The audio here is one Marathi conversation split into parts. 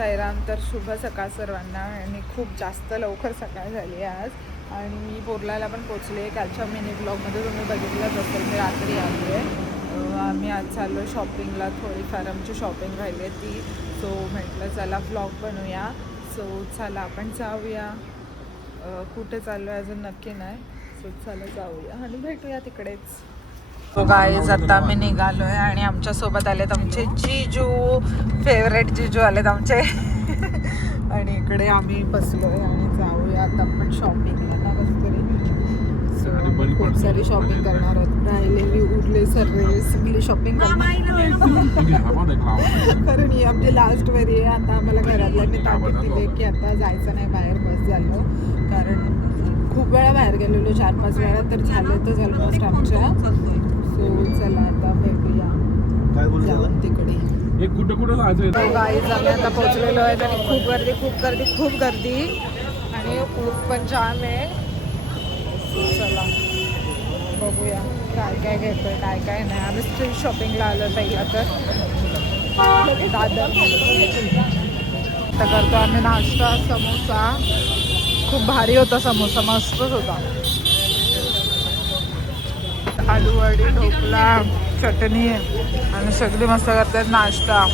साईराम. तर शुभ सकाळ सर्वांना. आणि खूप जास्त लवकर सकाळ झाली आहे आज. आणि मी बोरलाला पण पोचले. कालच्या मिनी ब्लॉगमध्ये तुम्ही बघितलंच असेल, मी रात्री आली आहे. आम्ही आज चाललो शॉपिंगला. थोडीफार आमची शॉपिंग राहिली आहे ती. सो म्हटलं चला ब्लॉग बनवूया. सो चला आपण जाऊया. कुठे चाललो आहे अजून नक्की नाही. सो चला जाऊया आणि भेटूया तिकडेच. तो गाईज आता आम्ही निघालो आहे आणि आमच्यासोबत आलेत आमचे जीजू. फेवरेट जीजू आलेत आमचे. आणि इकडे आम्ही बसलो आहे आणि जाऊया आता आपण शॉपिंगला ना कसं तरी. सो खूप सारी शॉपिंग करणार आहोत. राहिलेली उरले सर्व सगळी शॉपिंग कारण ही आपली लास्ट वेरी आहे. आता आम्हाला घरातल्यांनी ताकीद दिली की आता जायचं नाही बाहेर, बस झालं. कारण खूप वेळा बाहेर गेलेलो, 4-5 वेळा तर झालेतच ऑलमोस्ट आमच्या. सो चला आता भेटूया जाऊन तिकडे. गाईज आम्ही आता पोहोचलेलो आहे आणि खूप गर्दी खूप गर्दी खूप गर्दी आणि ऊन पण जाम आहे. चला बघूया काय काय घेतोय काय काय नाही. आम्ही स्ट्रीट शॉपिंगला आलो पहिला तर दादर. आता करतो आम्ही नाश्ता. समोसा खूप भारी होता, समोसा मस्तच होता. आलू वडी, ढोकळा, चटणी आणि सगळी मस्त करतात नाश्ता.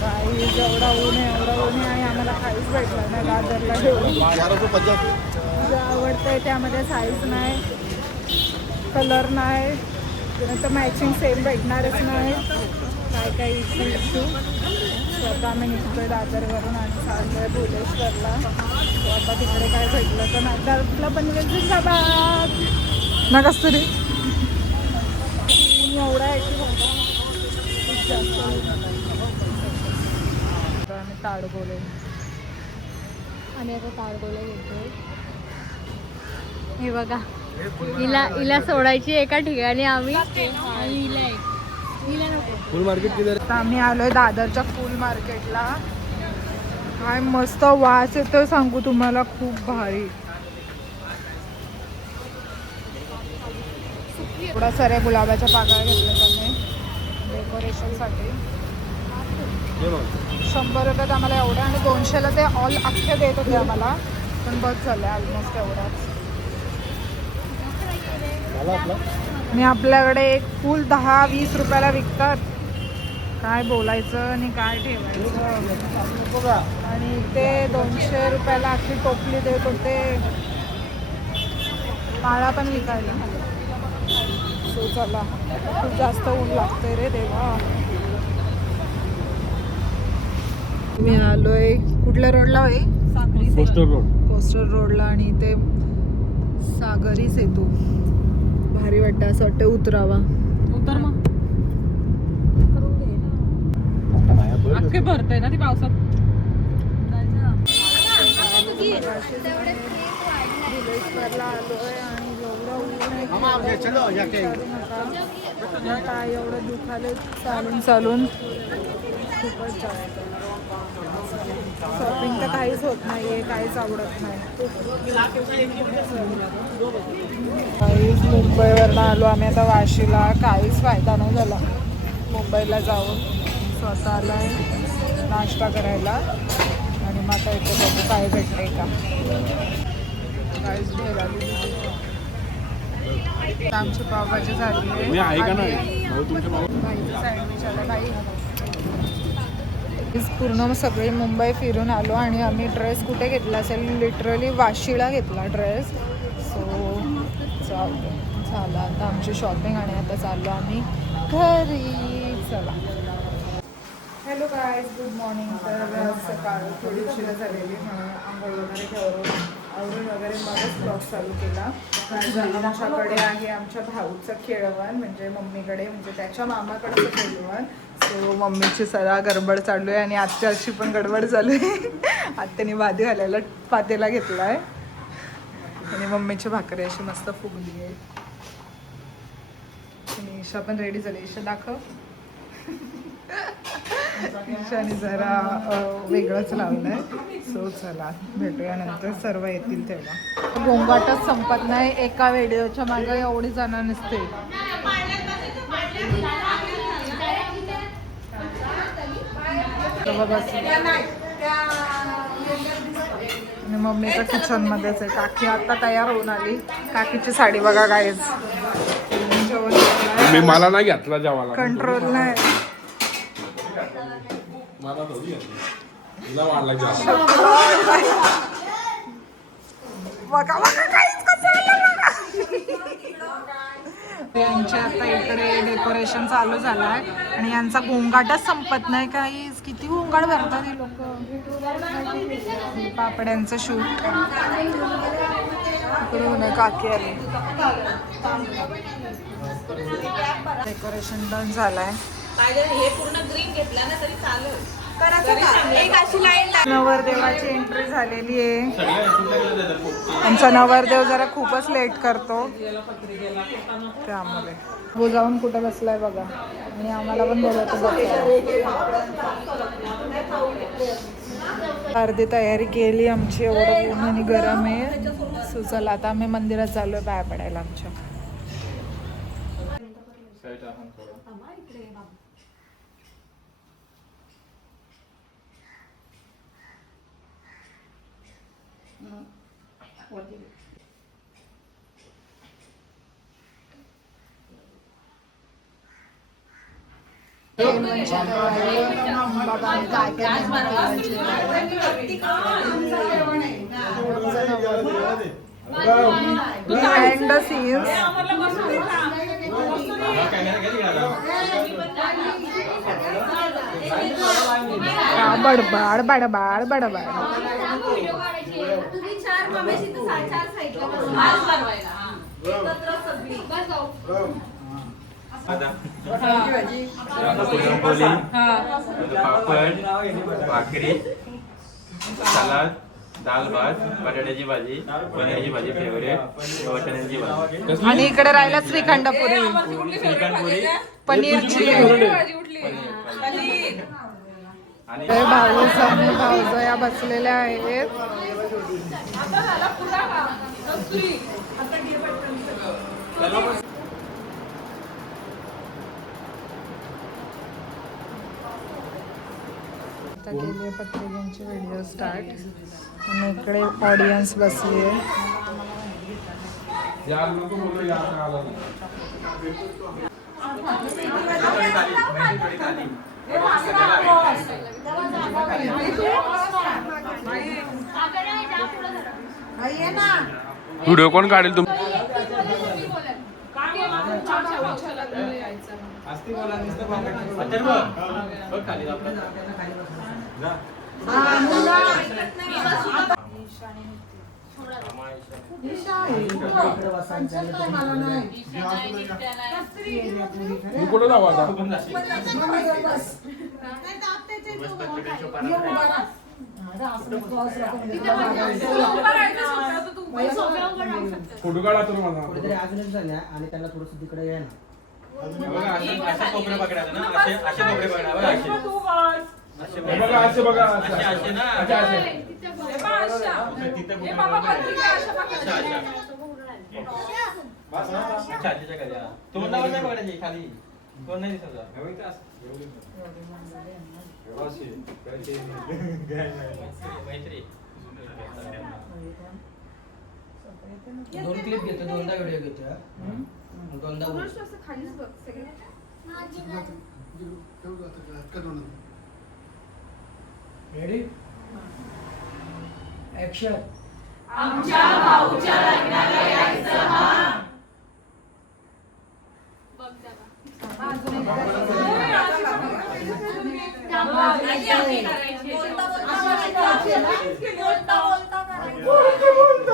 काही जेवढा ऊन आहे एवढा ऊन आहे आणि आम्हाला काहीच भेटलं नाही दादरला. जे आवडतं आहे त्यामध्ये साईज नाही, कलर नाही, तर मॅचिंग सेम भेटणारच नाही. काय काय इश्यू. आता आम्ही निघतोय दादरवरून आणि चाललो आहे भुलेश्वरला. आता तिकडे काय भेटलं तर नागदारला पण जिंदाबाद ना कसं तरी. ऊन एवढा आहे की होता खूप जास्त. आम्ही ताडगोले आता ताडगोले घेतोय. हे बघा, हिला सोडायची एका ठिकाणी आम्ही. फुल मार्केट. आम्ही आलोय दादरच्या फुल मार्केटला. काय मस्त वास येतोय सांगू तुम्हाला, खूप भारी. थोडा साऱ्या गुलाबाच्या पाकळ्या घेतल्या त्यांनी डेकोरेशनसाठी. 100 रुपयात आम्हाला एवढ्या आणि 200ला ते ऑल अख्खे देत होते आम्हाला. पण बस झालं ऑलमोस्ट एवढाच. आणि आपल्याकडे एक फुल 10-20 रुपयाला विकतात. काय बोलायचं आणि काय ठेवायचं. आणि ते 200 रुपयाला अख्खी टोपली देत होते. माळा पण विकायला. सो चला, खूप जास्त ऊन लागतंय रे देवा. मी आलोय कुठल्या रोडला आहे? कोस्टर रोडला. आणि इथे सागरी सेतू भारी वाटतं. असं वाटतं उतरावा. उतर मग अख्खे भरतंय ना ती पावसात. भुलेश्वरला आलोय आणि एवढं ऊन आहे काय एवढं दुखाले चालून खूपच जास्त. शॉपिंग तर काहीच होत नाही आहे, काहीच आवडत नाही. काहीच मुंबईवरनं आलो आम्ही आता वाशीला. काहीच फायदा नाही झाला मुंबईला जाऊन. स्वतःला नाश्ता करायला आणि मग आता इथे बघू काय भेटतंय का. काहीच भेटली. आमची पावभाजी झाली आहे. सँडविच आला काही. पूर्ण सगळी मुंबई फिरून आलो आणि आम्ही ड्रेस कुठे घेतला असेल, लिटरली वाशीला घेतला ड्रेस. सो झालं आता आमची शॉपिंग आणि आता चाललो आम्ही घरी. चला. Hello guys, good morning. तर सकाळ थोडी उशिरा झालेली म्हणून आंघोळ वगैरे आवरून वगैरे मगच ब्लॉग चालू केला. आमच्याकडे आहे आमच्या भाऊचं केळवण, म्हणजे मम्मीकडे म्हणजे त्याच्या मामाकडचं केळवण. सो मम्मीची सगळा गडबड चालू आहे आणि आत्याची पण गडबड चालू आहे. आत्याने भाजी घालायला पातेला घेतला आहे आणि मम्मीची भाकरी अशी मस्त फुगली आहे. आणि ईशा पण रेडी झाली. ईशा दाखव. ईशाने जरा वेगळंच लावलं आहे. सो चला भेटूया नंतर, सर्व येतील तेव्हा. गोंगाटच संपत नाही. एका व्हिडिओच्या मागे एवढी जण नसते. आणि मम्मी तर किचन मध्येच आहे. काकी आता तयार होऊन आली. काकीची साडी बघा गाईज. मी मला नाही घेतला जेवायला. कंट्रोल नाही. मला थोडी घेतली. तिला वाढला जास्त. बघा बघा काहीच कसं आलं बघा. यांच्या आता इकडे डेकोरेशन चालू झालंय आणि यांचा गोंगाटच संपत नाही. काही किती गोंगाट भरतात ही लोक. पापड्यांचं शूट इकडून काकी आली. डेकोरेशन डन झालंय. हे पूर्ण ग्रीन घेतला ना तरी चालेल. एक अशी लाईन नवरदेवाची एंट्री झालेली आहे. आमचा नवरदेव जरा खूपच लेट करतो त्यामुळे. हो जाऊन कुठे बसलाय बघा आणि आम्हाला पण बोलवतो. अर्धी तयारी केली आमची. एवढं ऊन आणि गरम आहे. सुचला आता आम्ही मंदिरात चाललोय पाया पडायला आमच्या. Behind the scenes. बडबड बडबड बडबड. पुरणपोळी, पापड, भाकरी, सलाद, दाल भात, बटाट्याची भाजी, पनीरची भाजी फेवरेट, वाटाण्याची भाजी आणि इकडे राहिला श्रीखंडपुरी, श्रीखंडपुरी, पनीरची. आणि भाऊजा या बसलेल्या आहेत. आता केली पत्रिकांची व्हिडिओ स्टार्ट आणि इकडे ऑडियन्स बसली आहे. व्हिडिओ कोण काढेल तुम्ही? कुठे जाऊ आता? फोटो काढा तुम्ही मला. आणि त्याला थोडस तिकडे या ना. असे कोपरे पकडायचे ना, असे कोपरे पकडावे. बघा असे बघा असे ना, तोंडावर नाही पकडायची, खाली तोंड नाही दिसत. मैत्री दोन क्लिप घेतो, दोनदा व्हिडिओ घेतो. दोनदा रेडी ऍक्शन. आमच्या भाऊच्या लग्नाला यायचं हा.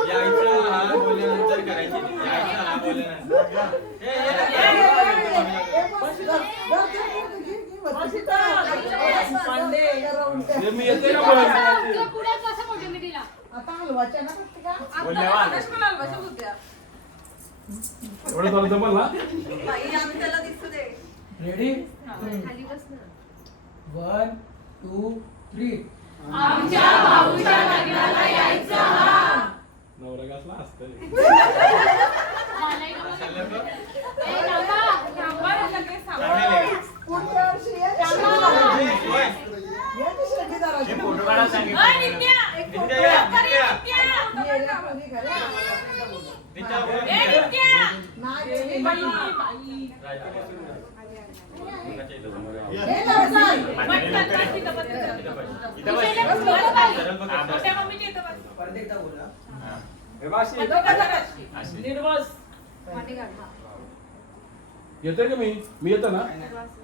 यायचं हा बोलल्यानंतर करायची. यायचं हा बोलल्यानंतर मी येते ना बोलायला. एवढं चालू जमल ना? रेडी 1 2 3. आमच्या भाऊच्या लग्नाला यायचं हा. नवरा कसला असतं. पुढच्या वर्षी फोटो काढायला सांगितलं. अय, नित्या, एक नित्या, फोटो नित्या. कर रे, नित्या. नित्या, बोल, ए, नित्या. नित्या. बाई, बाई. पटकन बस तिथं, पटकन. इथं बस. इथे बस, बस खाली. सरळ बघ, हा, बस. मोठ्या मम्मीच्या इथं बस. परत एकदा बोला. हा. दोघं जण. अशी. नीट बस. येतोय का मी येतो ना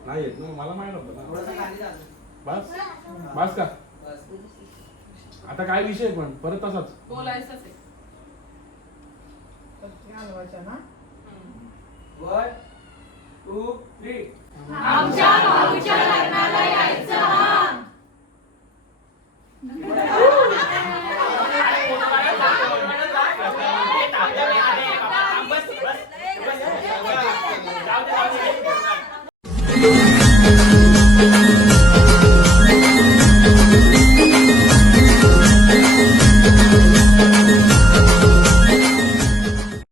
नाही येत ना मला माहित होतं ना थोडंसं खाली जा. बस बस का बस. आता काय विषय पण परत तसाच बोलायचंच आहे. हलवायच्या ना 1 2 3 आमच्या भाऊच्या लग्नाला यायचं हा. बस, बस.